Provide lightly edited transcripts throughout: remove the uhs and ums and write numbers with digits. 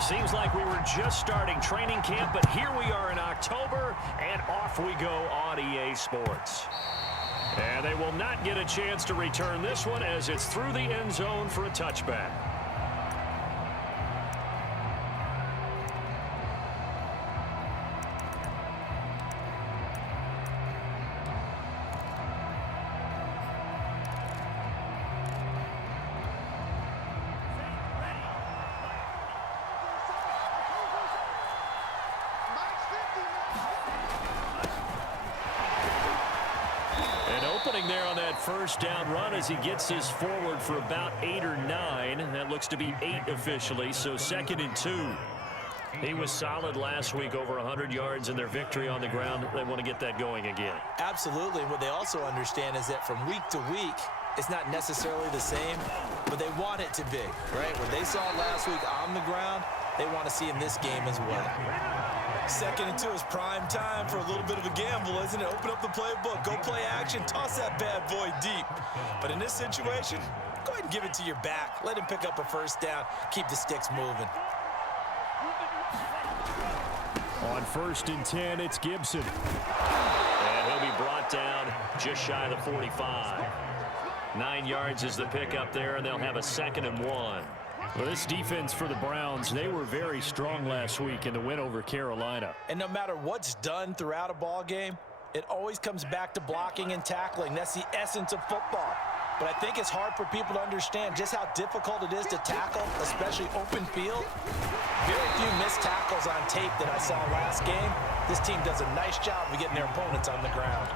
Seems like we were just starting training camp, but here we are in October, and off we go on EA Sports. And they will not get a chance to return this one as it's through the end zone for a touchback. There on that first down run as he gets this forward for about 8 or 9. That looks to be 8 officially, so 2nd and 2. He was solid last week, over 100 yards in their victory on the ground. They want to get that going again. Absolutely. What they also understand is that from week to week, it's not necessarily the same, but they want it to be, right? What they saw last week on the ground, they want to see in this game as well. 2nd and 2 is prime time for a little bit of a gamble, isn't it? Open up the playbook, go play action, toss that bad boy deep. But in this situation, go ahead and give it to your back. Let him pick up a first down. Keep the sticks moving. On 1st and 10, it's Gibson. And he'll be brought down just shy of the 45. 9 yards is the pickup there, and they'll have a 2nd and 1. Well, this defense for the Browns, they were very strong last week in the win over Carolina. And no matter what's done throughout a ball game, it always comes back to blocking and tackling. That's the essence of football. But I think it's hard for people to understand just how difficult it is to tackle, especially open field. Very few missed tackles on tape that I saw last game. This team does a nice job of getting their opponents on the ground.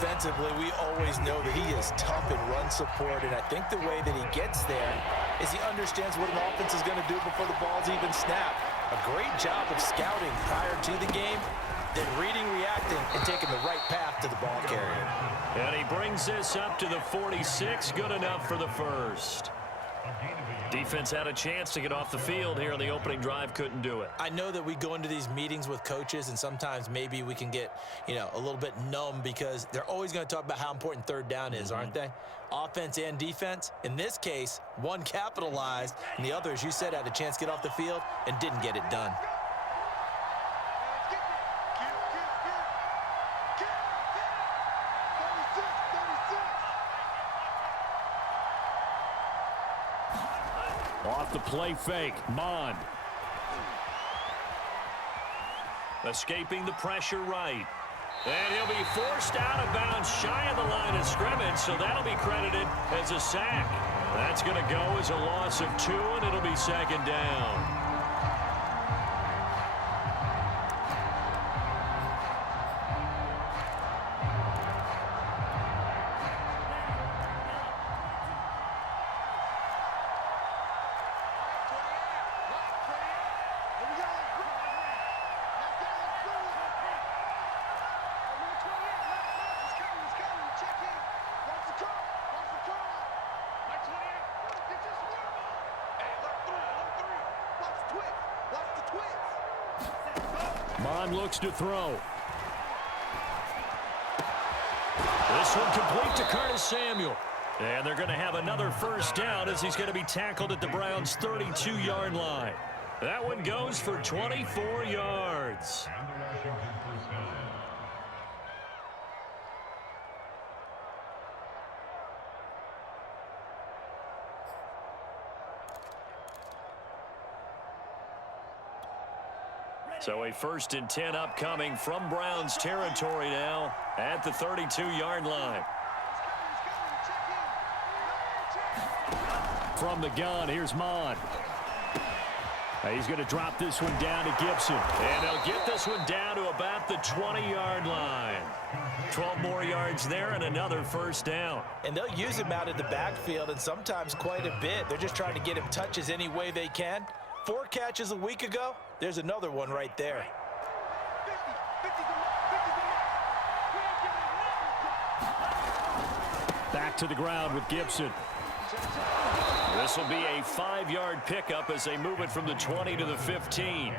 Defensively, we always know that he is tough in run support, and I think the way that he gets there is he understands what an offense is going to do before the ball's even snapped. A great job of scouting prior to the game, then reading, reacting, and taking the right path to the ball carrier. And he brings this up to the 46, good enough for the first. Defense had a chance to get off the field here on the opening drive, couldn't do it. I know that we go into these meetings with coaches, and sometimes maybe we can get, a little bit numb because they're always going to talk about how important 3rd down is, aren't they? Offense and defense. In this case, one capitalized, and the other, as you said, had a chance to get off the field and didn't get it done. Off the play fake, Mond. Escaping the pressure right. And he'll be forced out of bounds shy of the line of scrimmage, so that'll be credited as a sack. That's going to go as a loss of 2, and it'll be 2nd down. Mond looks to throw. This one complete to Curtis Samuel. And they're going to have another first down as he's going to be tackled at the Browns' 32-yard line. That one goes for 24 yards. So a 1st and 10 upcoming from Browns territory now at the 32-yard line. From the gun, here's Mond. He's going to drop this one down to Gibson. And they'll get this one down to about the 20-yard line. 12 more yards there and another first down. And they'll use him out of the backfield, and sometimes quite a bit. They're just trying to get him touches any way they can. 4 catches a week ago. There's another one right there. Back to the ground with Gibson. This will be a 5-yard pickup as they move it from the 20 to the 15.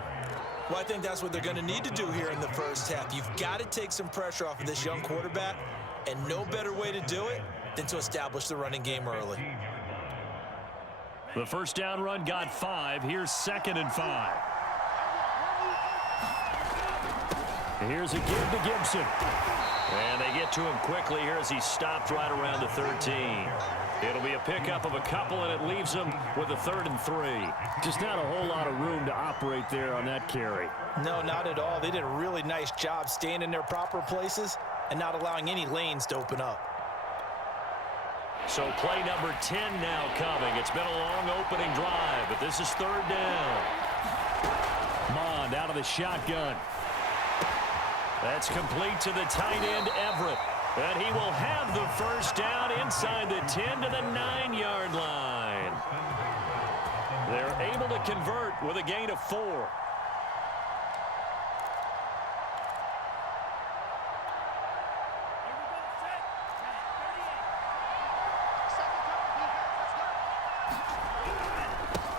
Well, I think that's what they're going to need to do here in the first half. You've got to take some pressure off of this young quarterback, and no better way to do it than to establish the running game early. The first down run got 5. Here's 2nd and 5. Here's a give to Gibson. And they get to him quickly here as he stopped right around the 13. It'll be a pickup of a couple, and it leaves him with a 3rd and 3. Just not a whole lot of room to operate there on that carry. No, not at all. They did a really nice job staying in their proper places and not allowing any lanes to open up. So play number 10 now coming. It's been a long opening drive, but this is 3rd down. Mond out of the shotgun. That's complete to the tight end, Everett. And he will have the first down inside the 10 to the 9-yard line. They're able to convert with a gain of 4.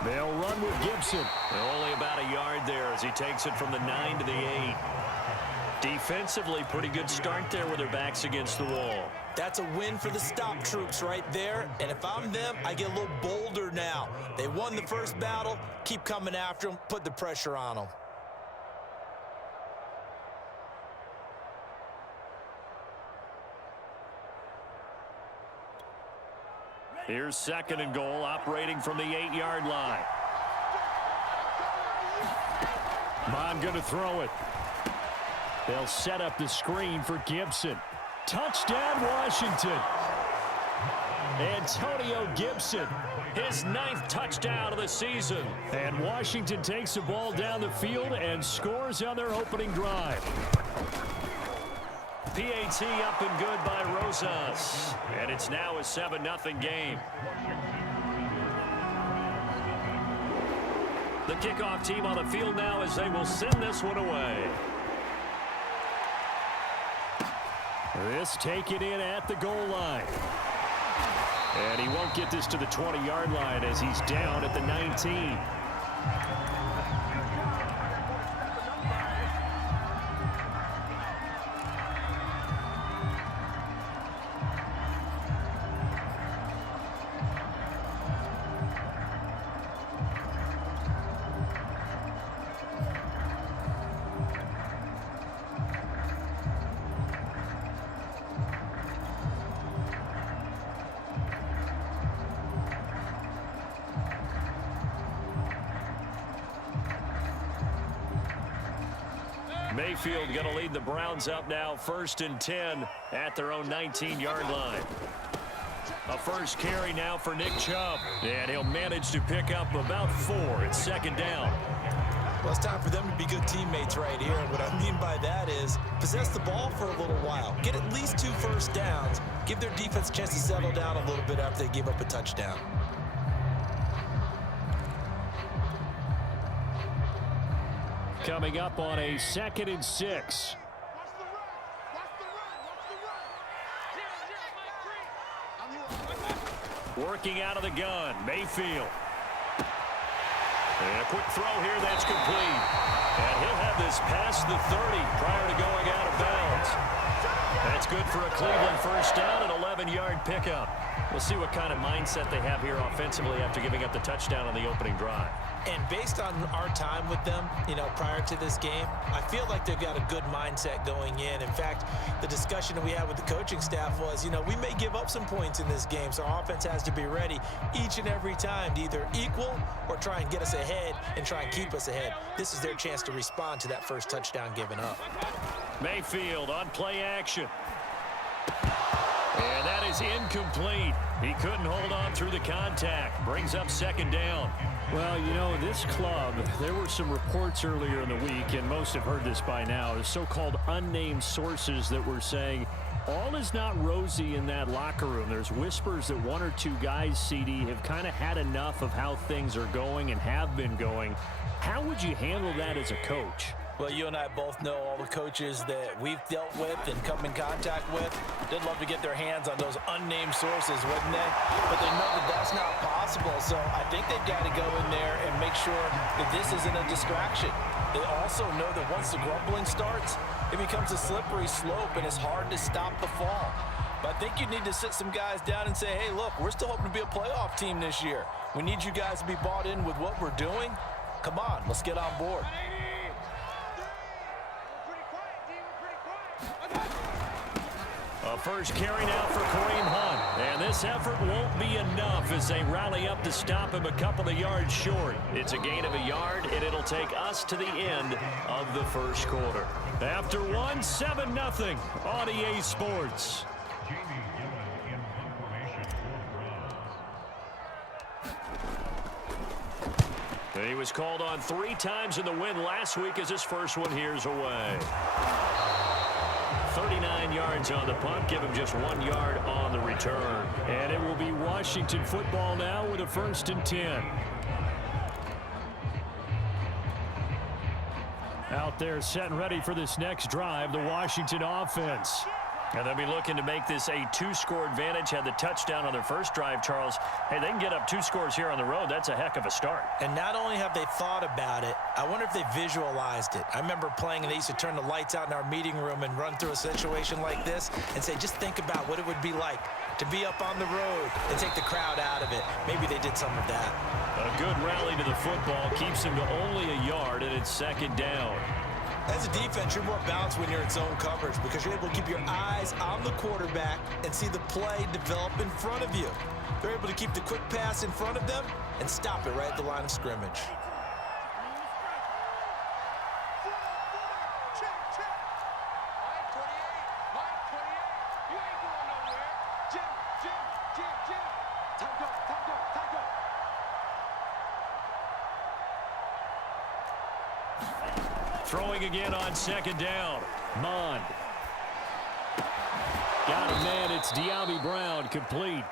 They'll run with Gibson. Only about a yard there as he takes it from the 9 to the 8. Defensively, pretty good start there with their backs against the wall. That's a win for the stop troops right there. And if I'm them, I get a little bolder now. They won the first battle. Keep coming after them. Put the pressure on them. Here's 2nd and goal, operating from the 8-yard line. Mond going to throw it. They'll set up the screen for Gibson. Touchdown, Washington. Antonio Gibson, his 9th touchdown of the season. And Washington takes the ball down the field and scores on their opening drive. PAT up and good by Rosas. And it's now a 7-0 game. The kickoff team on the field now as they will send this one away. This taken in at the goal line. And he won't get this to the 20-yard line as he's down at the 19. Mayfield going to lead the Browns up now, 1st and 10 at their own 19-yard line. A first carry now for Nick Chubb, and he'll manage to pick up about 4. It's 2nd down. Well, it's time for them to be good teammates right here. And what I mean by that is possess the ball for a little while. Get at least 2 first downs. Give their defense a chance to settle down a little bit after they give up a touchdown. Coming up on a 2nd and 6. Working out of the gun, Mayfield. And a quick throw here that's complete. And he'll have this past the 30 prior to going out of bounds. That's good for a Cleveland first down, an 11-yard pickup. We'll see what kind of mindset they have here offensively after giving up the touchdown on the opening drive. And based on our time with them, prior to this game, I feel like they've got a good mindset going in. In fact, the discussion that we had with the coaching staff was, we may give up some points in this game, so our offense has to be ready each and every time to either equal or try and get us ahead and try and keep us ahead. This is their chance to respond to that first touchdown given up. Mayfield on play action. And that is incomplete. He couldn't hold on through the contact. Brings up 2nd down. Well, this club, there were some reports earlier in the week, and most have heard this by now, the so-called unnamed sources that were saying all is not rosy in that locker room. There's whispers that 1 or 2 guys, CD, have kind of had enough of how things are going and have been going. How would you handle that as a coach? Well, you and I both know all the coaches that we've dealt with and come in contact with. They'd love to get their hands on those unnamed sources, wouldn't they? But they know that that's not possible. So I think they've got to go in there and make sure that this isn't a distraction. They also know that once the grumbling starts, it becomes a slippery slope and it's hard to stop the fall. But I think you need to sit some guys down and say, hey, look, we're still hoping to be a playoff team this year. We need you guys to be bought in with what we're doing. Come on, let's get on board. A first carry now for Kareem Hunt. And this effort won't be enough as they rally up to stop him a couple of yards short. It's a gain of a yard, and it'll take us to the end of the first quarter. After one, 7-0 on EA Sports. He was called on 3 times in the win last week as his first one here's away. 39 yards on the punt, give him just 1 yard on the return. And it will be Washington football now with a 1st and 10. Out there set and ready for this next drive, the Washington offense. And they'll be looking to make this a 2-score advantage. Had the touchdown on their first drive, Charles. Hey, they can get up 2 scores here on the road. That's a heck of a start. And not only have they thought about it, I wonder if they visualized it. I remember playing, and they used to turn the lights out in our meeting room and run through a situation like this and say, just think about what it would be like to be up on the road and take the crowd out of it. Maybe they did some of that. A good rally to the football keeps him to only a yard, and it's 2nd down. As a defense, you're more balanced when you're in zone coverage because you're able to keep your eyes on the quarterback and see the play develop in front of you. They're able to keep the quick pass in front of them and stop it right at the line of scrimmage. Throwing again on 2nd down. Mond. Got a man. It's De'Ami Brown, complete.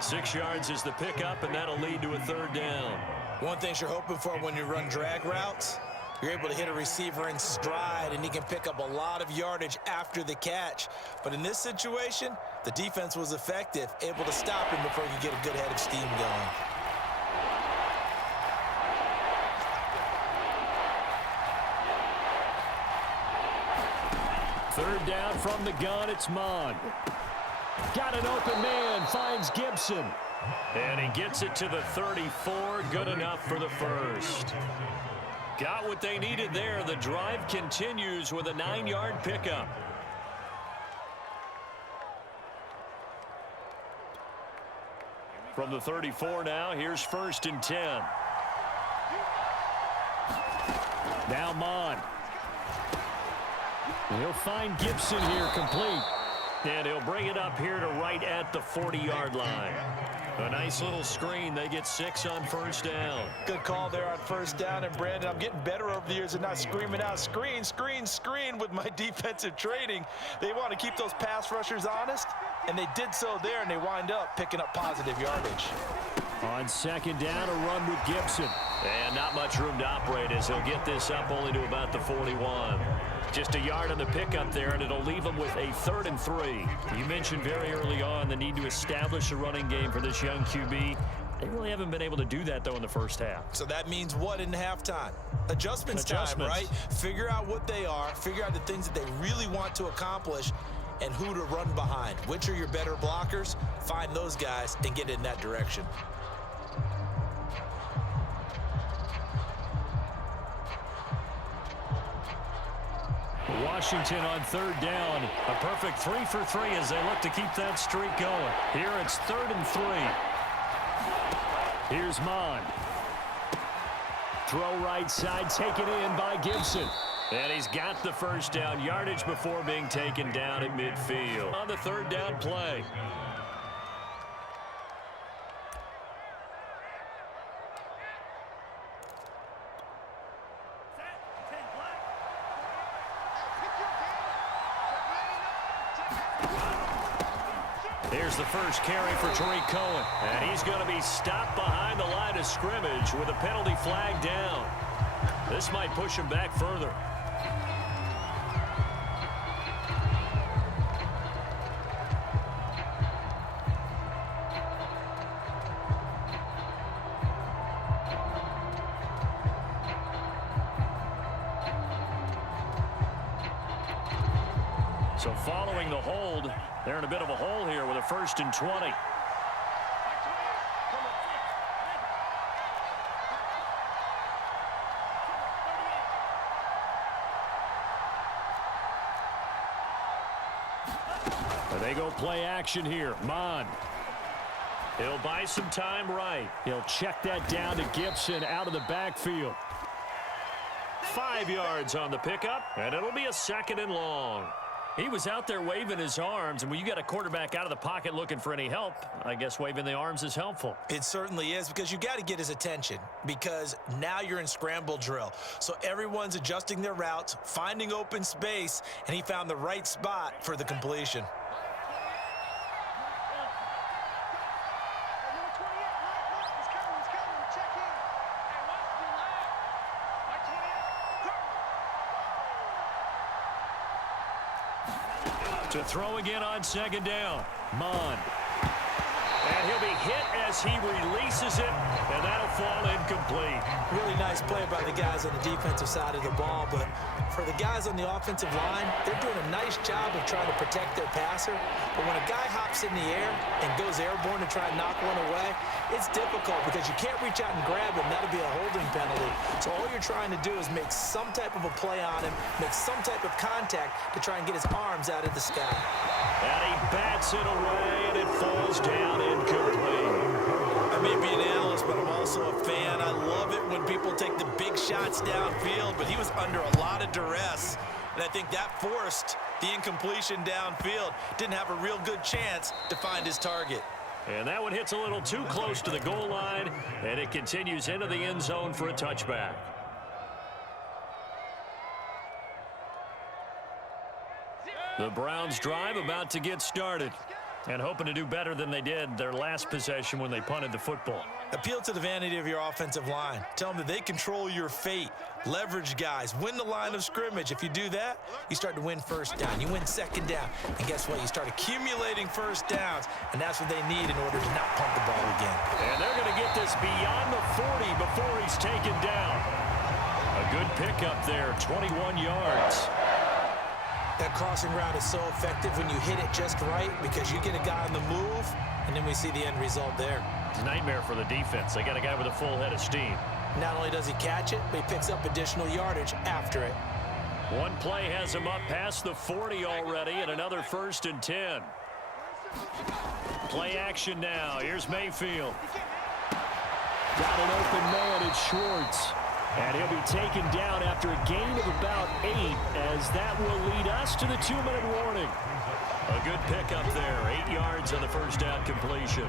6 yards is the pickup, and that'll lead to a 3rd down. One thing you're hoping for when you run drag routes, you're able to hit a receiver in stride, and he can pick up a lot of yardage after the catch. But in this situation, the defense was effective, able to stop him before he could get a good head of steam going. Third down from the gun, it's Mond. Got an open man, finds Gibson. And he gets it to the 34, good enough for the first. Got what they needed there. The drive continues with a 9-yard pickup. From the 34 now, here's 1st and 10. Now Mond. He'll find Gibson here, complete. And he'll bring it up here to right at the 40-yard line. A nice little screen. They get 6 on 1st down. Good call there on 1st down. And, Brandon, I'm getting better over the years and not screaming out, screen, screen, screen with my defensive training. They want to keep those pass rushers honest, and they did so there, and they wind up picking up positive yardage. On 2nd down, a run with Gibson. And not much room to operate as he'll get this up only to about the 41. Just a yard on the pickup there, and it'll leave him with a 3rd and 3. You mentioned very early on the need to establish a running game for this young QB. They really haven't been able to do that, though, in the first half. So that means what in halftime? Adjustments time, right? Figure out what they are, figure out the things that they really want to accomplish, and who to run behind. Which are your better blockers? Find those guys and get in that direction. Washington on 3rd down. A perfect 3 for 3 as they look to keep that streak going. Here it's 3rd and 3. Here's Mond. Throw right side, taken in by Gibson. And he's got the 1st down yardage before being taken down at midfield. On the 3rd down play. Here's the first carry for Tariq Cohen. And he's going to be stopped behind the line of scrimmage with a penalty flag down. This might push him back further. So following the hold, they're in a bit of a hole here with a 1st and 20. They go play action here. Mond. He'll buy some time right. He'll check that down to Gibson out of the backfield. 5 yards on the pickup, and it'll be a 2nd and long. He was out there waving his arms, and when you got a quarterback out of the pocket looking for any help, I guess waving the arms is helpful. It certainly is, because you got to get his attention, because now you're in scramble drill. So everyone's adjusting their routes, finding open space, and he found the right spot for the completion. To throw again on 2nd down. Mond. And he'll be hit as he releases it, and that'll fall incomplete. Really nice play by the guys on the defensive side of the ball, but for the guys on the offensive line, they're doing a nice job of trying to protect their passer. But when a guy hops in the air and goes airborne to try and knock one away, it's difficult because you can't reach out and grab him. That'll be a holding penalty. So all you're trying to do is make some type of a play on him, make some type of contact to try and get his arms out of the sky. And he bats it away, and it falls down incomplete. I may be an analyst, but I'm also a fan. I love it when people take the big shots downfield, but he was under a lot of duress, and I think that forced the incompletion downfield. Didn't have a real good chance to find his target. And that one hits a little too close to the goal line, and it continues into the end zone for a touchback. The Browns drive about to get started, and hoping to do better than they did their last possession when they punted the football. Appeal to the vanity of your offensive line. Tell them that they control your fate. Leverage guys. Win the line of scrimmage. If you do that, you start to win 1st down. You win 2nd down. And guess what? You start accumulating 1st downs, and that's what they need in order to not punt the ball again. And they're going to get this beyond the 40 before he's taken down. A good pickup there, 21 yards. That crossing route is so effective when you hit it just right, because you get a guy on the move, and then we see the end result there. It's a nightmare for the defense. They got a guy with a full head of steam. Not only does he catch it, but he picks up additional yardage after it. One play has him up past the 40 already, and another 1st and 10. Play action now. Here's Mayfield. Got an open man. It's Schwartz. And he'll be taken down after a gain of about 8, as that will lead us to the 2-minute warning. A good pickup there, 8 yards on the 1st down completion.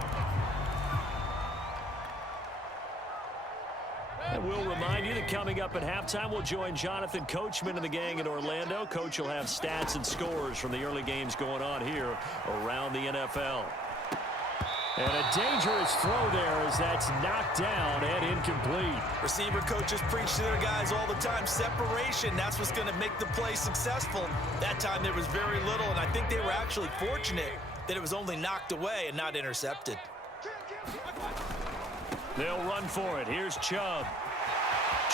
And we'll remind you that coming up at halftime, we'll join Jonathan Coachman and the gang in Orlando. Coach will have stats and scores from the early games going on here around the NFL. And a dangerous throw there as that's knocked down and incomplete. Receiver coaches preach to their guys all the time. Separation, that's what's going to make the play successful. That time there was very little, and I think they were actually fortunate that it was only knocked away and not intercepted. They'll run for it. Here's Chubb.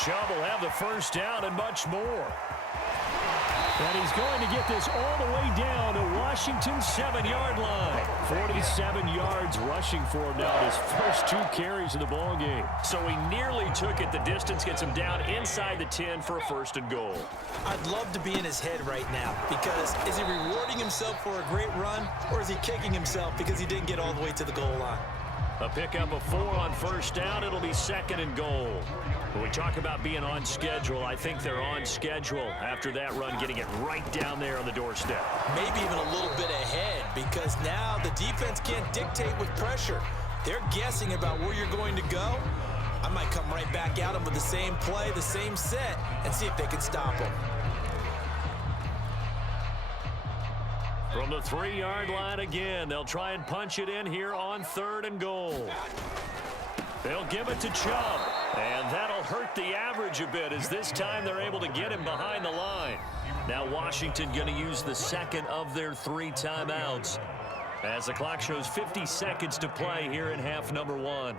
Chubb will have the 1st down and much more. And he's going to get this all the way down to Washington's 7-yard line. 47 yards rushing for him now, his first 2 carries of the ball game. So he nearly took it the distance, gets him down inside the 10 for a 1st and goal. I'd love to be in his head right now, because is he rewarding himself for a great run, or is he kicking himself because he didn't get all the way to the goal line? A pickup of 4 on 1st down. It'll be 2nd and goal. When we talk about being on schedule, I think they're on schedule after that run, getting it right down there on the doorstep. Maybe even a little bit ahead, because now the defense can't dictate with pressure. They're guessing about where you're going to go. I might come right back at them with the same play, the same set, and see if they can stop them. From the 3-yard line again, they'll try and punch it in here on 3rd and goal. They'll give it to Chubb, and that'll hurt the average a bit, as this time they're able to get him behind the line. Now Washington going to use the 2nd of their 3 timeouts, as the clock shows 50 seconds to play here in half number 1.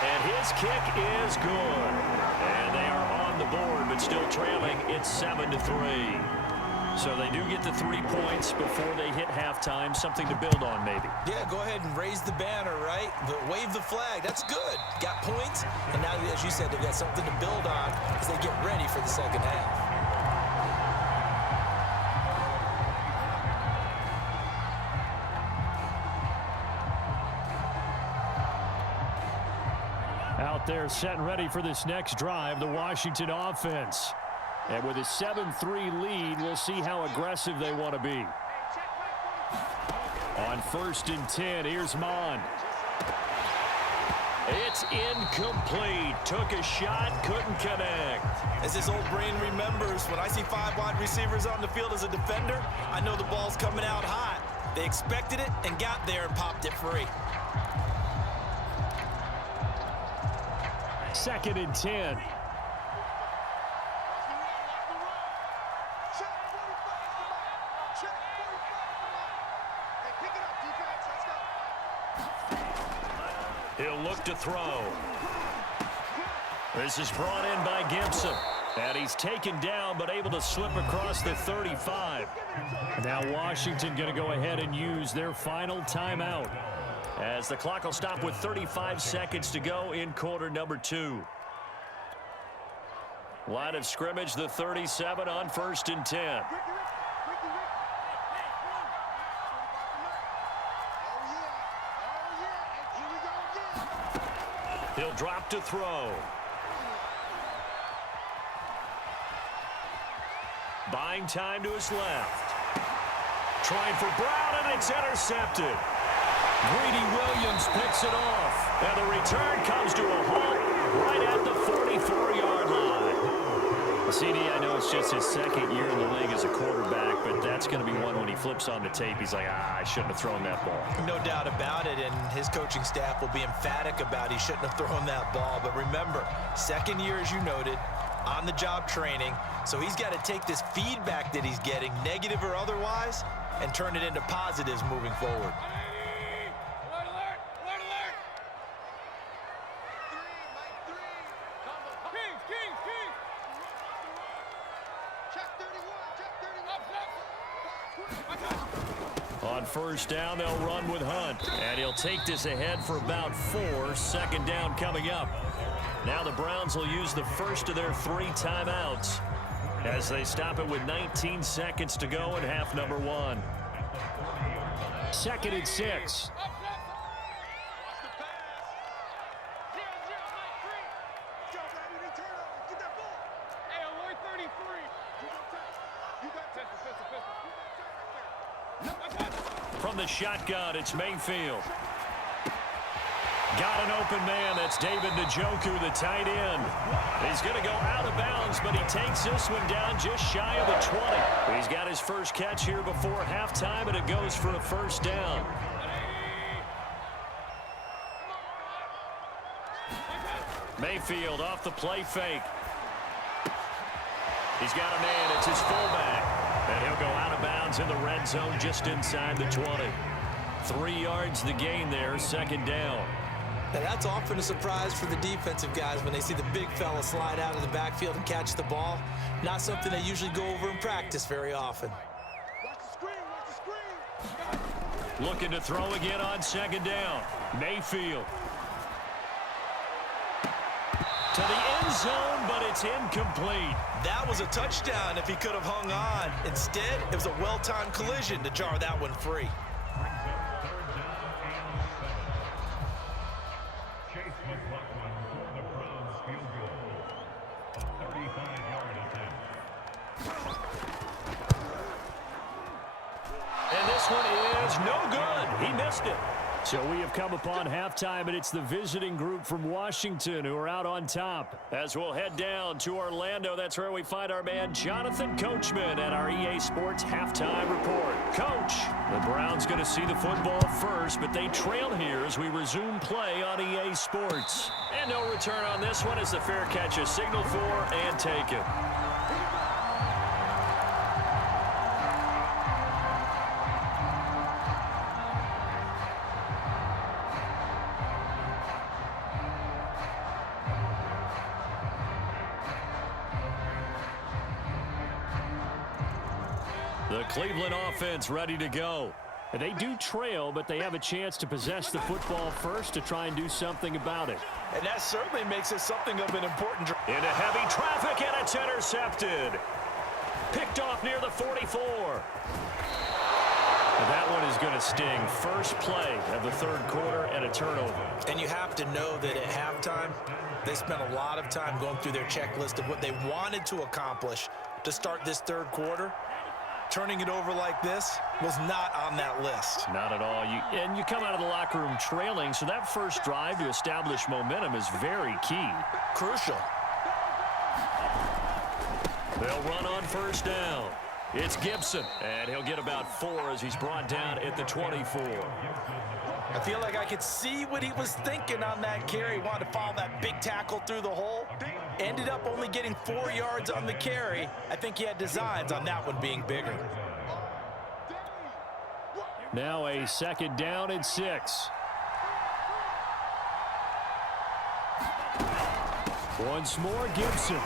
And His kick is good. And they are on the board, but still trailing. It's 7-3. So they do get the 3 points before they hit halftime. Something to build on, maybe. Yeah, go ahead and raise the banner, right? Wave the flag. That's good. Got points. And now, as you said, they've got something to build on as they get ready for the second half. Out there set and ready for this next drive, the Washington offense. And with a 7-3 lead, we'll see how aggressive they want to be. On 1st and 10, here's Mond. It's incomplete. Took a shot, couldn't connect. As his old brain remembers, when I see 5 wide receivers on the field as a defender, I know the ball's coming out hot. They expected it and got there and popped it free. 2nd and 10. He'll look to throw. This is brought in by Gibson. And he's taken down, but able to slip across the 35. Now Washington going to go ahead and use their final timeout, as the clock will stop with 35 seconds to go in quarter number 2. Line of scrimmage, the 37 on 1st and 10. He'll drop to throw. Buying time to his left. Trying for Brown, and it's intercepted. Greedy Williams picks it off. And the return comes to a halt right at the 44-yard line. CD, I know it's just his 2nd year in the league as a quarterback, but that's going to be one when he flips on the tape. He's like, I shouldn't have thrown that ball. No doubt about it, and his coaching staff will be emphatic about he shouldn't have thrown that ball. But remember, 2nd year, as you noted, on-the-job training, so he's got to take this feedback that he's getting, negative or otherwise, and turn it into positives moving forward. On 1st down, they'll run with Hunt. And he'll take this ahead for about 4. 2nd down coming up. Now the Browns will use the first of their 3 timeouts as they stop it with 19 seconds to go in half number 1. 2nd and 6. From the shotgun, it's Mayfield. Got an open man. That's David Njoku, the tight end. He's going to go out of bounds, but he takes this one down just shy of the 20. He's got his first catch here before halftime, and it goes for a 1st down. Mayfield off the play fake. He's got a man. It's his fullback. And he'll go out of bounds in the red zone just inside the 20. 3 yards the gain there, 2nd down. Now that's often a surprise for the defensive guys when they see the big fella slide out of the backfield and catch the ball. Not something they usually go over in practice very often. Looking to throw again on 2nd down. Mayfield. To the end zone, but it's incomplete. That was a touchdown if he could have hung on. Instead, it was a well-timed collision to jar that one free. And this one is no good. He missed it. So we have come upon halftime, and it's the visiting group from Washington who are out on top. As we'll head down to Orlando, that's where we find our man Jonathan Coachman at our EA Sports Halftime Report. Coach, the Browns going to see the football first, but they trail here as we resume play on EA Sports. And no return on this one as the fair catch is signaled for and taken. The Cleveland offense ready to go. They do trail, but they have a chance to possess the football first to try and do something about it. And that certainly makes it something of an important drive. Into heavy traffic, and it's intercepted. Picked off near the 44. That one is going to sting. First play of the third quarter and a turnover. And you have to know that at halftime, they spent a lot of time going through their checklist of what they wanted to accomplish to start this third quarter. Turning it over like this was not on that list. Not at all. You come out of the locker room trailing, so that first drive to establish momentum is very key. Crucial. They'll run on first down. It's Gibson, and he'll get about 4 as he's brought down at the 24. I feel like I could see what he was thinking on that carry. He wanted to follow that big tackle through the hole. Ended up only getting 4 yards on the carry. I think he had designs on that one being bigger. Now a second down and 6. Once more, Gibson.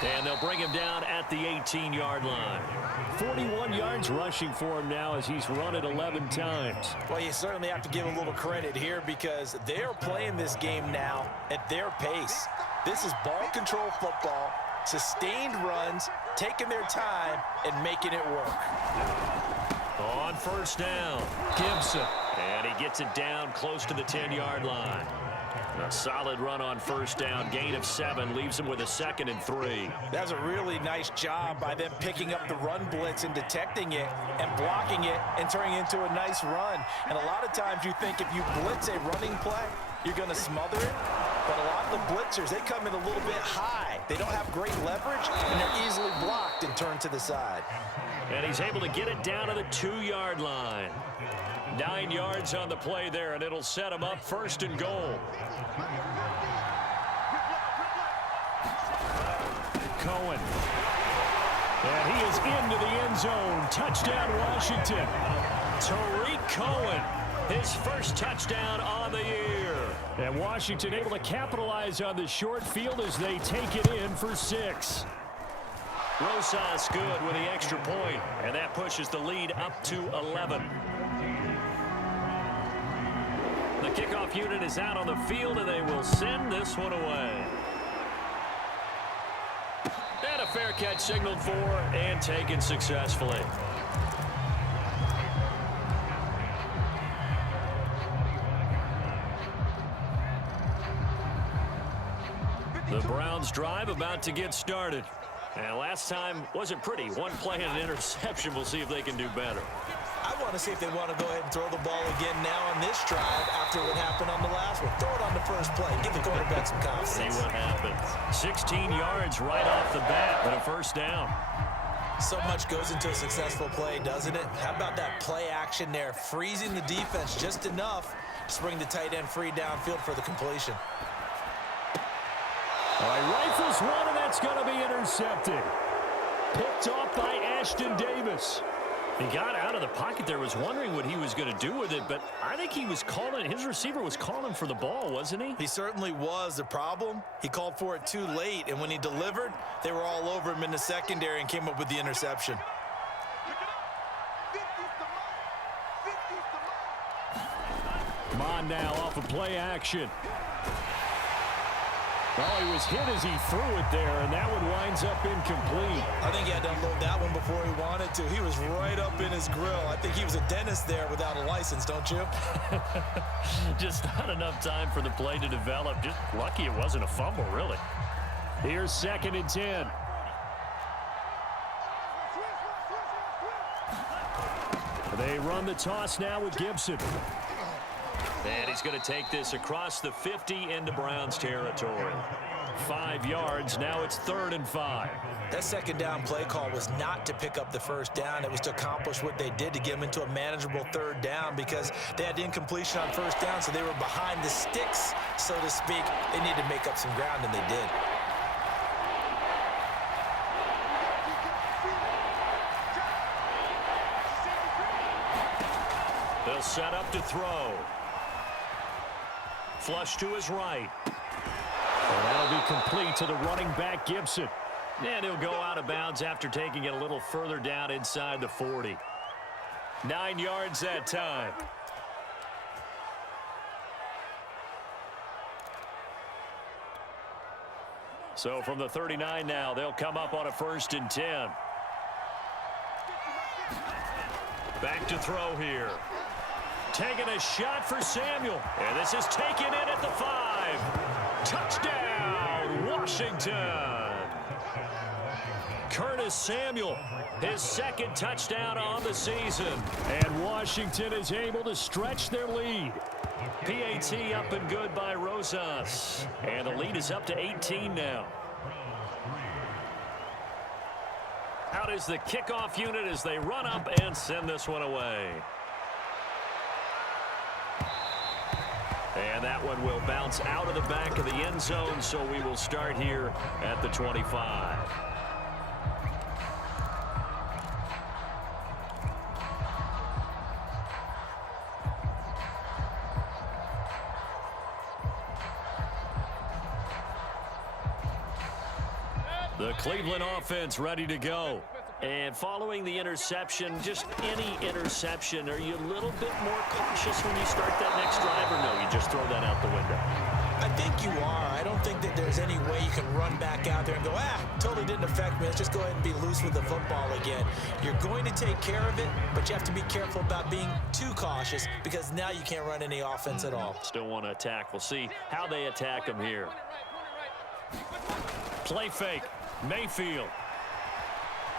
And they'll bring him down at the 18-yard line. 41 yards rushing for him now as he's run it 11 times. Well, you certainly have to give a little credit here because they're playing this game now at their pace. This is ball control football, sustained runs, taking their time, and making it work. On first down, Gibson. And he gets it down close to the 10-yard line. A solid run on first down, gain of 7, leaves him with a 2nd and 3. That's a really nice job by them picking up the run blitz and detecting it and blocking it and turning it into a nice run. And a lot of times you think if you blitz a running play, you're going to smother it. But a lot of the blitzers, they come in a little bit high. They don't have great leverage, and they're easily blocked and turned to the side. And he's able to get it down to the 2-yard line. 9 yards on the play there, and it'll set him up 1st and goal. Cohen. And he is into the end zone. Touchdown, Washington. Tariq Cohen, his first touchdown on the year. And Washington able to capitalize on the short field as they take it in for 6. Rosas good with the extra point, and that pushes the lead up to 11. The kickoff unit is out on the field, and they will send this one away. And a fair catch signaled for and taken successfully. The Browns drive about to get started. And last time wasn't pretty. One play and an interception. We'll see if they can do better. I want to see if they want to go ahead and throw the ball again now on this drive after what happened on the last one. Throw it on the first play. Give the quarterback some confidence. See what happens. 16 yards right off the bat, but a first down. So much goes into a successful play, doesn't it? How about that play action there? Freezing the defense just enough to bring the tight end free downfield for the completion. All right, rifles one, and that's going to be intercepted. Picked off by Ashton Davis. He got out of the pocket there, was wondering what he was going to do with it, but I think he was calling, his receiver was calling for the ball, wasn't he? He certainly was. The problem, he called for it too late, and when he delivered, they were all over him in the secondary and came up with the interception. Come on now, off of play action. Well, he was hit as he threw it there, and that one winds up incomplete. I think he had to unload that one before he wanted to. He was right up in his grill. I think he was a dentist there without a license, don't you? Just not enough time for the play to develop. Just lucky it wasn't a fumble, really. Here's 2nd and 10. They run the toss now with Gibson. And he's going to take this across the 50 into Browns territory. 5 yards. Now it's 3rd and 5. That second down play call was not to pick up the first down. It was to accomplish what they did to get them into a manageable 3rd down because they had incompletion on first down, so they were behind the sticks, so to speak. They needed to make up some ground, and they did. They'll set up to throw. Flush to his right. And that'll be complete to the running back, Gibson. And he'll go out of bounds after taking it a little further down inside the 40. 9 yards that time. So from the 39 now, they'll come up on a 1st and 10. Back to throw here. Taking a shot for Samuel. And this is taken in at the 5. Touchdown, Washington. Curtis Samuel, his 2nd touchdown on the season. And Washington is able to stretch their lead. PAT up and good by Rosas. And the lead is up to 18 now. Out is the kickoff unit as they run up and send this one away. And that one will bounce out of the back of the end zone, so we will start here at the 25. The Cleveland offense ready to go. And following the interception, just any interception, are you a little bit more cautious when you start that next drive, or no, you just throw that out the window? I think you are. I don't think that there's any way you can run back out there and go, totally didn't affect me. Let's just go ahead and be loose with the football again. You're going to take care of it, but you have to be careful about being too cautious because now you can't run any offense at all. Still want to attack. We'll see how they attack them here. Play fake. Mayfield.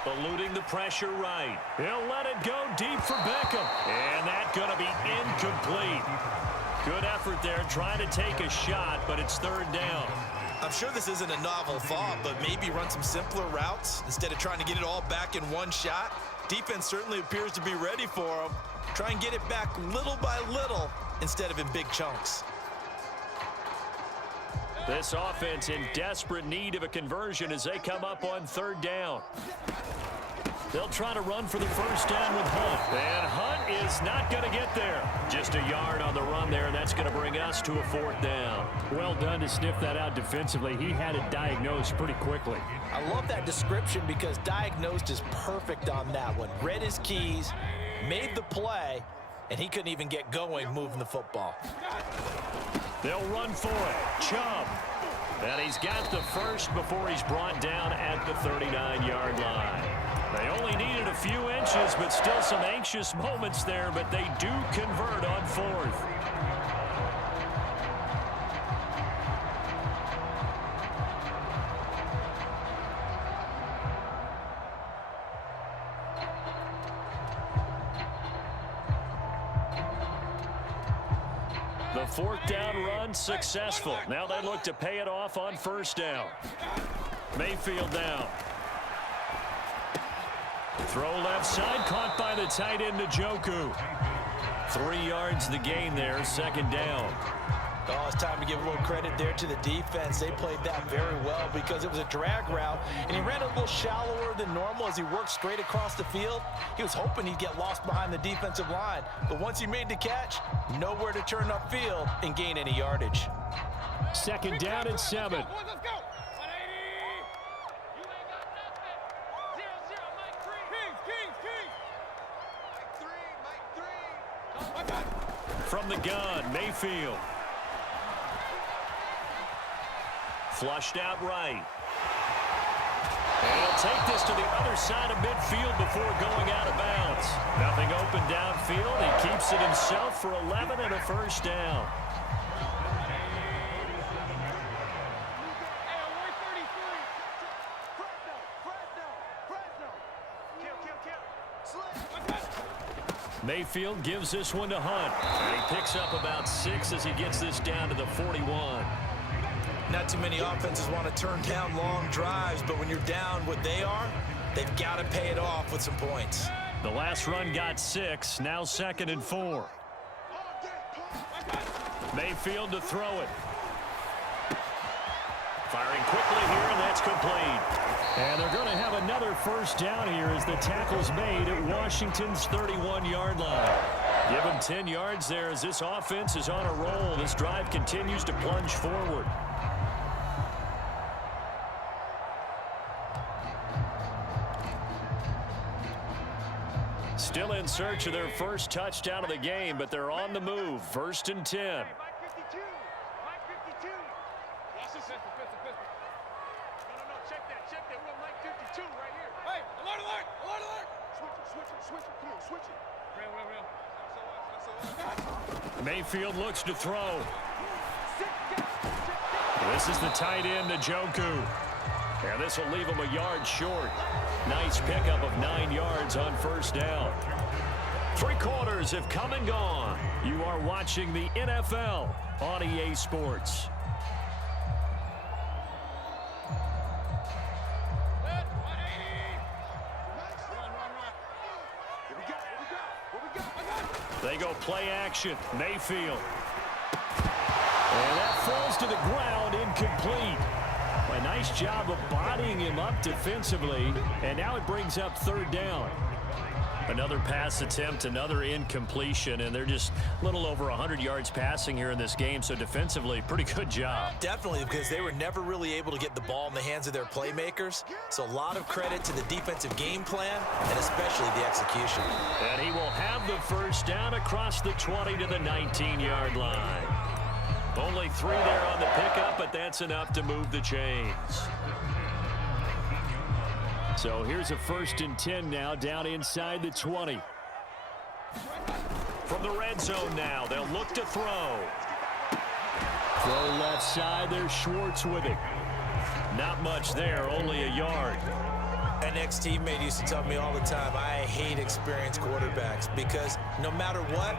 Eluding the pressure right. He'll let it go deep for Beckham. And that's going to be incomplete. Good effort there trying to take a shot, but it's 3rd down. I'm sure this isn't a novel thought, but maybe run some simpler routes instead of trying to get it all back in one shot. Defense certainly appears to be ready for them. Try and get it back little by little instead of in big chunks. This offense in desperate need of a conversion as they come up on 3rd down. They'll try to run for the 1st down with Hunt. And Hunt is not going to get there. Just a yard on the run there, and that's going to bring us to a 4th down. Well done to sniff that out defensively. He had it diagnosed pretty quickly. I love that description because diagnosed is perfect on that one. Read his keys, made the play, and he couldn't even get going moving the football. They'll run for it. Chubb. And he's got the 1st before he's brought down at the 39-yard line. They only needed a few inches, but still some anxious moments there, but they do convert on 4th. The 4th down run successful. Now they look to pay it off on 1st down. Mayfield down. Throw left side, caught by the tight end Njoku. 3 yards the gain there, 2nd down. Oh, it's time to give a little credit there to the defense. They played that very well because it was a drag route, and he ran a little shallower than normal as he worked straight across the field. He was hoping he'd get lost behind the defensive line, but once he made the catch, nowhere to turn upfield and gain any yardage. 2nd down and 7. From the gun, Mayfield. Flushed out right. And he'll take this to the other side of midfield before going out of bounds. Nothing open downfield. He keeps it himself for 11 and a 1st down. Mayfield gives this one to Hunt. And he picks up about 6 as he gets this down to the 41. Not too many offenses want to turn down long drives, but when you're down what they are, they've got to pay it off with some points. The last run got 6, now 2nd and 4. Mayfield to throw it. Firing quickly here, and that's complete. And they're going to have another 1st down here as the tackle's made at Washington's 31-yard line. Give him 10 yards there as this offense is on a roll. This drive continues to plunge forward. search of their first touchdown of the game, but they're on the move. 1st and 10. Mike 52. Mike 52. Watch this. Pistol. No. Check that. We're Mike 52 right here. Hey, alert. Switch it. Come on, switch it. Real. Mayfield looks to throw. This is the tight end, Njoku. And this will leave him a yard short. Nice pickup of 9 yards on 1st down. 3 quarters have come and gone. You are watching the NFL on EA Sports. They go play action. Mayfield. And that falls to the ground, incomplete. A nice job of bodying him up defensively, and now it brings up 3rd down. Another pass attempt, another incompletion, and they're just a little over 100 yards passing here in this game, so defensively, pretty good job. Definitely, because they were never really able to get the ball in the hands of their playmakers, so a lot of credit to the defensive game plan, and especially the execution. And he will have the 1st down across the 20 to the 19-yard line. Only 3 there on the pickup, but that's enough to move the chains. So here's a 1st and 10 now, down inside the 20. From the red zone now, they'll look to throw. Throw left side, there's Schwartz with it. Not much there, only a yard. An ex-teammate used to tell me all the time, I hate experienced quarterbacks because no matter what,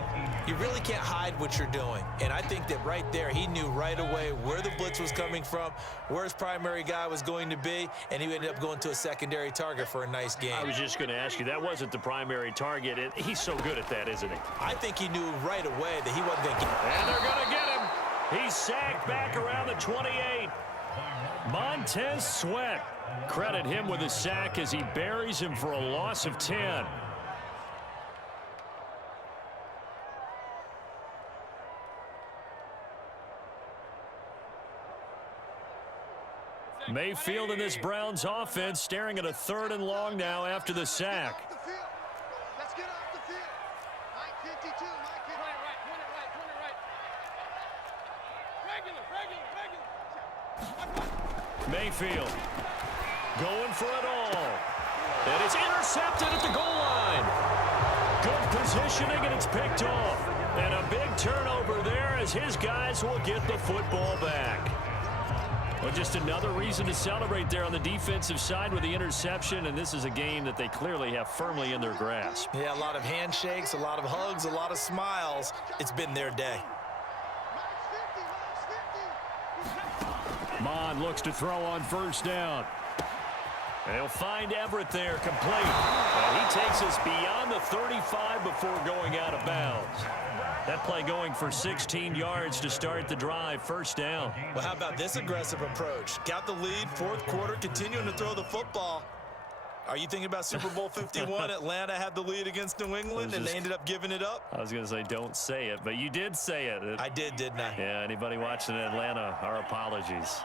you really can't hide what you're doing. And I think that right there, he knew right away where the blitz was coming from, where his primary guy was going to be, and he ended up going to a secondary target for a nice game. I was just going to ask you, that wasn't the primary target. He's so good at that, isn't he? I think he knew right away that he wasn't going to get him. And they're going to get him. He's sacked back around the 28. Montez Sweat. Credit him with a sack as he buries him for a loss of 10. Mayfield in this Browns offense staring at a 3rd and long now after the sack. Let's get off the field. Mike 52. Mike 52. Regular. Mayfield going for it all. And it's intercepted at the goal line. Good positioning, and it's picked off. And a big turnover there as his guys will get the football back. Well, just another reason to celebrate there on the defensive side with the interception, and this is a game that they clearly have firmly in their grasp. Yeah, a lot of handshakes, a lot of hugs, a lot of smiles. It's been their day. Mond looks to throw on 1st down. They'll find Everett there, complete. He takes us beyond the 35 before going out of bounds. That play going for 16 yards to start the drive, 1st down. Well, how about this aggressive approach? Got the lead, 4th quarter, continuing to throw the football. Are you thinking about Super Bowl 51? Atlanta had the lead against New England, and they ended up giving it up? I was going to say don't say it, but you did say it. I did, didn't I? Yeah, anybody watching Atlanta, our apologies.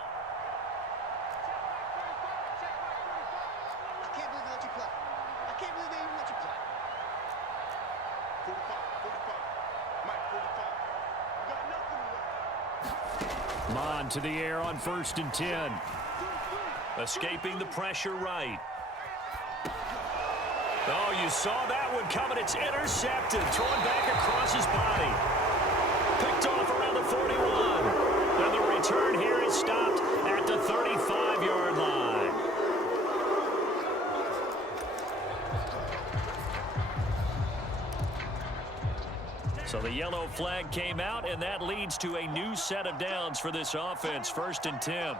Mond to the air on 1st and 10. Escaping the pressure right. Oh, you saw that one coming. It's intercepted. Thrown back across his body. Picked off around the 41. And the return here is stopped at the 35-yard line. So the yellow flag came out, and that leads to a new set of downs for this offense. 1st and 10.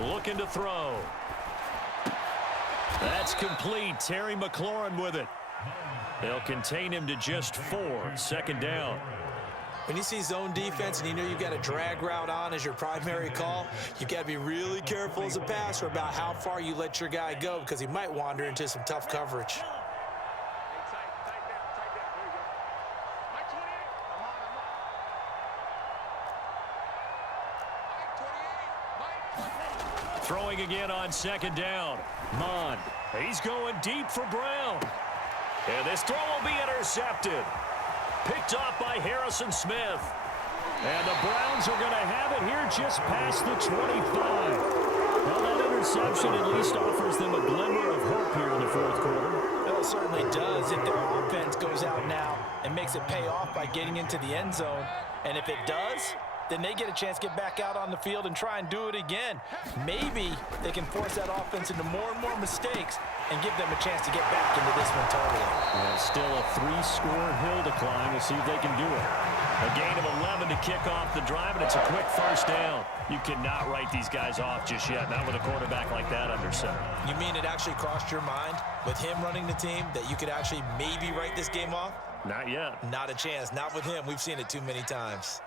Looking to throw. That's complete. Terry McLaurin with it. They'll contain him to just 4. 2nd down. When you see zone defense and you know you've got a drag route on as your primary call, you've got to be really careful as a passer about how far you let your guy go because he might wander into some tough coverage. Throwing again on second down. Mond. He's going deep for Brown. And this throw will be intercepted. Picked off by Harrison Smith. And the Browns are going to have it here just past the 25. Well, that interception at least offers them a glimmer of hope here in the fourth quarter. Well, it certainly does. If their offense goes out now and makes it pay off by getting into the end zone, and if it does, then they get a chance to get back out on the field and try and do it again. Maybe they can force that offense into more and more mistakes and give them a chance to get back into this one totally. Yeah, still a 3-score hill to climb. We'll see if they can do it. A gain of 11 to kick off the drive, and it's a quick first down. You cannot write these guys off just yet, not with a quarterback like that under center. You mean it actually crossed your mind with him running the team that you could actually maybe write this game off? Not yet. Not a chance. Not with him. We've seen it too many times.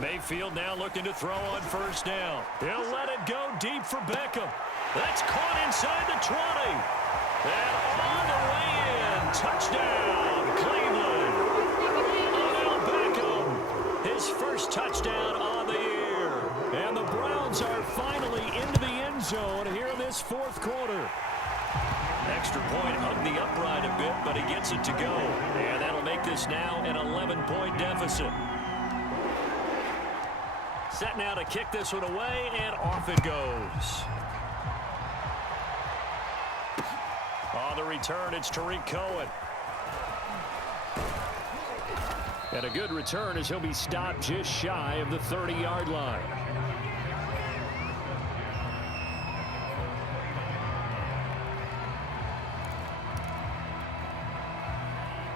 Mayfield now looking to throw on first down. He'll let it go deep for Beckham. That's caught inside the 20. And on the way in, touchdown, Cleveland. Odell Beckham, his first touchdown on the year. And the Browns are finally into the end zone here in this fourth quarter. Extra point hugged the upright a bit, but he gets it to go. And that'll make this now an 11-point deficit. Set now to kick this one away, and off it goes. On the return, it's Tariq Cohen. And a good return as he'll be stopped just shy of the 30-yard line.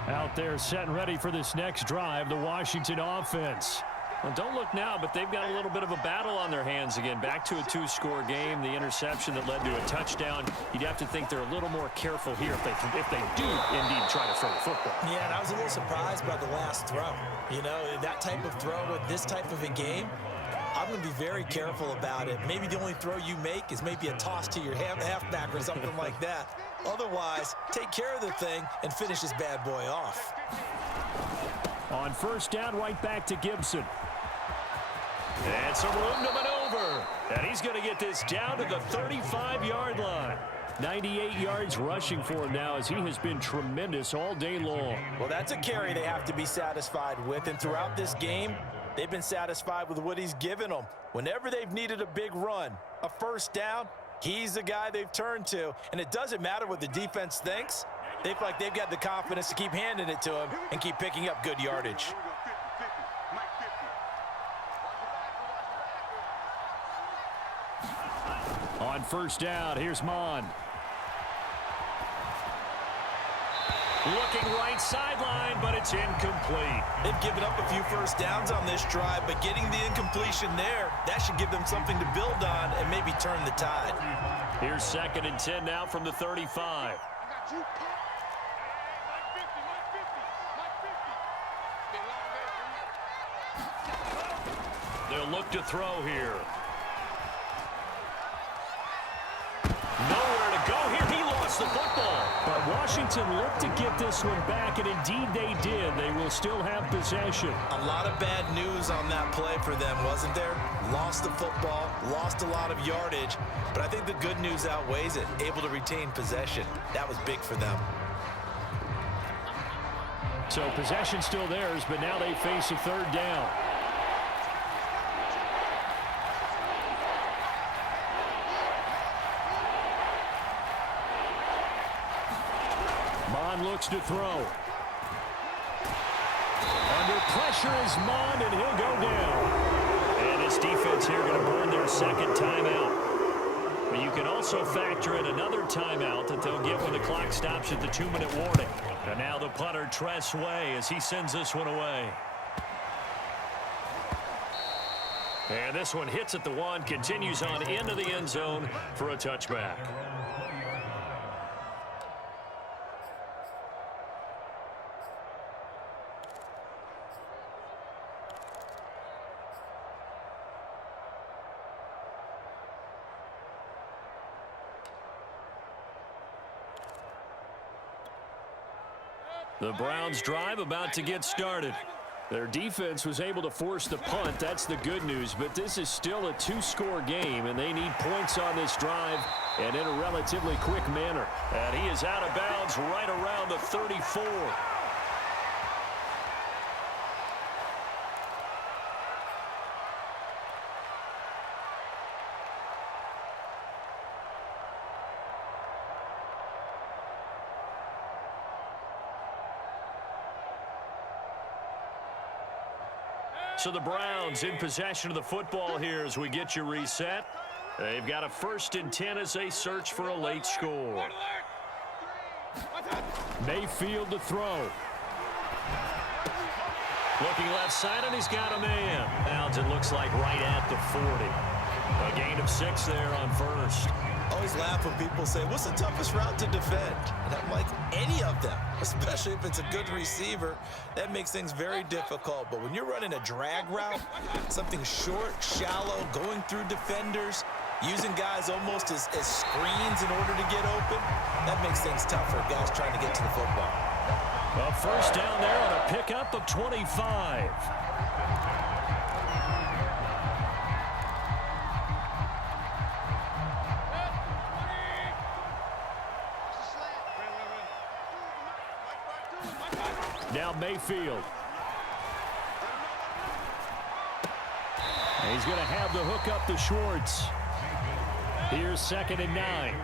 Out there set and ready for this next drive, the Washington offense. Well, don't look now, but they've got a little bit of a battle on their hands again. Back to a 2-score game. The interception that led to a touchdown. You'd have to think they're a little more careful here if they do indeed try to throw the football. Yeah, and I was a little surprised by the last throw. You know, that type of throw with this type of a game, I'm going to be very careful about it. Maybe the only throw you make is maybe a toss to your halfback or something like that. Otherwise, take care of the thing and finish this bad boy off. On first down, right back to Gibson. And some room to maneuver. And he's going to get this down to the 35-yard line. 98 yards rushing for him now as he has been tremendous all day long. Well, that's a carry they have to be satisfied with. And throughout this game, they've been satisfied with what he's given them. Whenever they've needed a big run, a first down, he's the guy they've turned to. And it doesn't matter what the defense thinks. They feel like they've got the confidence to keep handing it to him and keep picking up good yardage. On first down, here's Mond. Looking right sideline, but it's incomplete. They've given up a few first downs on this drive, but getting the incompletion there, that should give them something to build on and maybe turn the tide. Here's 2nd and 10 now from the 35. They'll look to throw here. Nowhere to go here. He lost the football. But Washington looked to get this one back, and indeed they did. They will still have possession. A lot of bad news on that play for them, wasn't there? Lost the football, lost a lot of yardage, but I think the good news outweighs it. Able to retain possession. That was big for them. So possession still theirs, but now they face a third down. Mond looks to throw. Under pressure is Mond, and he'll go down. And this defense here going to burn their second timeout. But you can also factor in another timeout that they'll get when the clock stops at the 2-minute warning. And now the punter, Tress Way, as he sends this one away. And this one hits at the 1, continues on into the end zone for a touchback. The Browns drive about to get started. Their defense was able to force the punt. That's the good news. But this is still a two-score game, and they need points on this drive and in a relatively quick manner. And he is out of bounds right around the 34. So the Browns in possession of the football here as we get you reset. They've got a 1st and 10 as they search for a late score. Mayfield to throw. Looking left side, and he's got a man. Bounds, it looks like, right at the 40. A gain of 6 there on 1st. Always laugh when people say, what's the toughest route to defend? And I'm like, any of them, especially if it's a good receiver. That makes things very difficult. But when you're running a drag route, something short, shallow, going through defenders, using guys almost as screens in order to get open, that makes things tough for guys trying to get to the football. A 1st down there on a pickup of 25. Now Mayfield. And he's going to have the hook up to Schwartz. Here's 2nd and 9.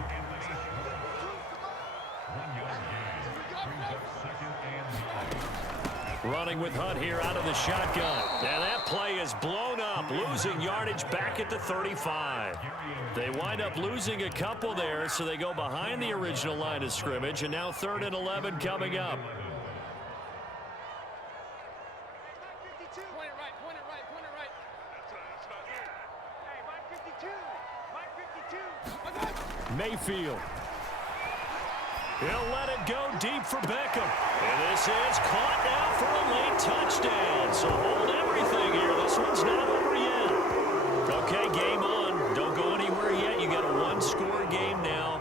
Running with Hunt here out of the shotgun. And that play is blown up, losing yardage back at the 35. They wind up losing a couple there, so they go behind the original line of scrimmage, and now 3rd and 11 coming up. Mayfield. He'll let it go deep for Beckham. And this is caught now for a late touchdown. So hold everything here. This one's not over yet. Okay, game on. Don't go anywhere yet. You got a 1-score game now.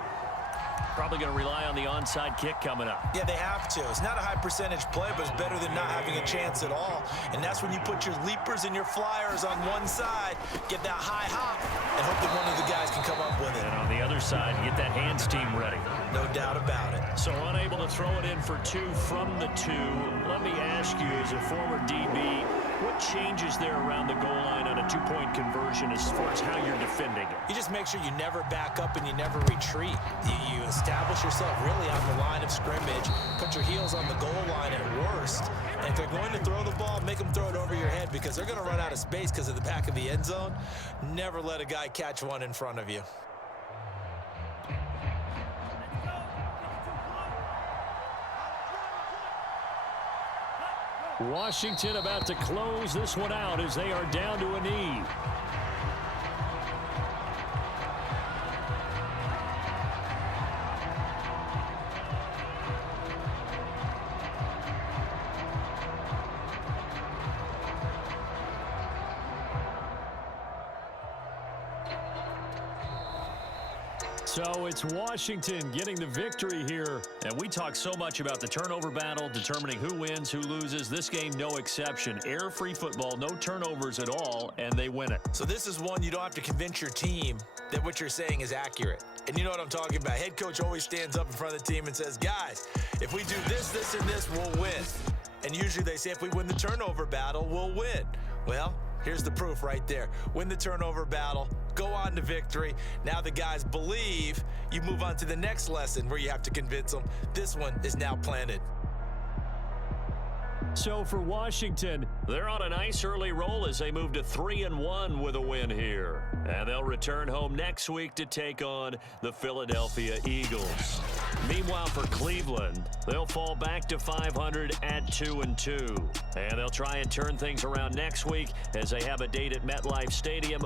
Probably going to rely on the onside kick coming up. Yeah, they have to. It's not a high percentage play, but it's better than not having a chance at all. And that's when you put your leapers and your flyers on one side, get that high hop, and hope that one of the guys can come up with it. And on the other side, get that hands team ready. No doubt about it. So unable to throw it in for 2 from the 2. Let me ask you, as a former DB, what changes there around the goal line on a 2-point conversion as far as how you're defending it? You just make sure you never back up and you never retreat. You establish yourself really on the line of scrimmage, put your heels on the goal line at worst, and if they're going to throw the ball, make them throw it over your head because they're going to run out of space because of the back of the end zone. Never let a guy catch one in front of you. Washington about to close this one out as they are down to a knee. So it's Washington getting the victory here. And we talk so much about the turnover battle, determining who wins, who loses. This game, no exception. Error-free football, no turnovers at all, and they win it. So this is one you don't have to convince your team that what you're saying is accurate. And you know what I'm talking about. Head coach always stands up in front of the team and says, guys, if we do this, this, and this, we'll win. And usually they say if we win the turnover battle, we'll win. Well, here's the proof right there. Win the turnover battle, go on to victory. Now the guys believe. You move on to the next lesson where you have to convince them. This one is now planted. So for Washington, they're on a nice early roll as they move to 3-1 with a win here. And they'll return home next week to take on the Philadelphia Eagles. Meanwhile, for Cleveland, they'll fall back to 500 at 2-2. And they'll try and turn things around next week as they have a date at MetLife Stadium.